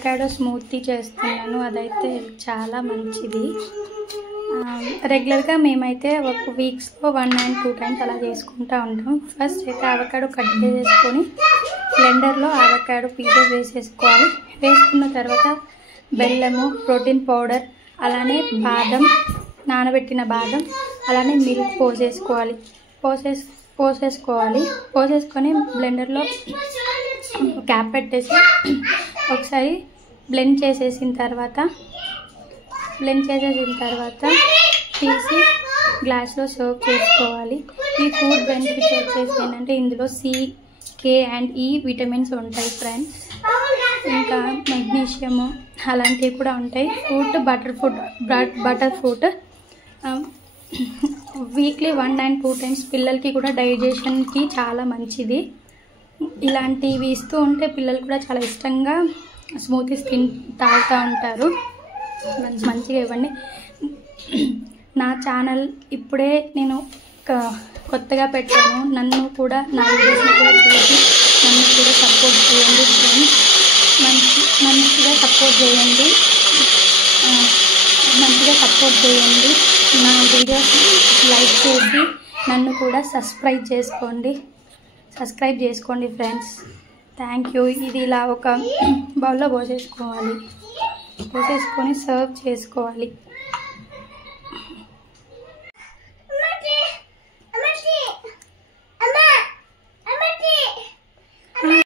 Avocado smoothie చేస్తున్నాను. అదైతే చాలా మంచిది. రెగ్యులర్గా మేమైతే ఒక వీక్స్లో 1 and 2 times అలా చేసుకుంటూ ఉంటాం. ఫస్ట్ అయితే అవకాడో కట్ చేసుకొని బ్లెండర్లో అవకాడో పీసెస్ వేసేసుకోవాలి. వేసుకున్న తర్వాత బెల్లము, ప్రోటీన్ పౌడర్, అలానే బాదం, నానబెట్టిన బాదం, అలానే మిల్క్ పోసేసుకొని బ్లెండర్లో క్యాప్ పెట్టేసి ఒకసారి బ్లెండ్ చేసేసిన తర్వాత తీసి గ్లాస్లో సర్వ్ చేసుకోవాలి. ఈ ఫుడ్ బెనిఫిట్స్ వచ్చేసి ఏంటంటే ఇందులో C, K and E vitamins ఉంటాయి ఫ్రెండ్స్. ఇంకా మెగ్నీషియము అలాంటివి కూడా ఉంటాయి. Butter fruit weekly 1 and 2 times పిల్లలకి కూడా డైజెషన్కి చాలా మంచిది. ఇలాంటివి ఇస్తూ ఉంటే పిల్లలు కూడా చాలా ఇష్టంగా స్మూతీస్ తాగుతూ ఉంటారు. మంచిగా ఇవ్వండి. నా ఛానల్ ఇప్పుడే నేను కొత్తగా పెట్టాను. నన్ను కూడా నా వీడియోస్ని కూడా చూసి నన్ను కూడా సపోర్ట్ చేయండి ఫ్రెండ్స్. మంచిగా సపోర్ట్ చేయండి. నా వీడియోస్ లైక్ చేసి నన్ను కూడా సబ్స్క్రైబ్ చేసుకోండి ఫ్రెండ్స్. Thank you. ఇది ఇలా ఒక బౌల్లో పోసేసుకొని సర్వ్ చేసుకోవాలి.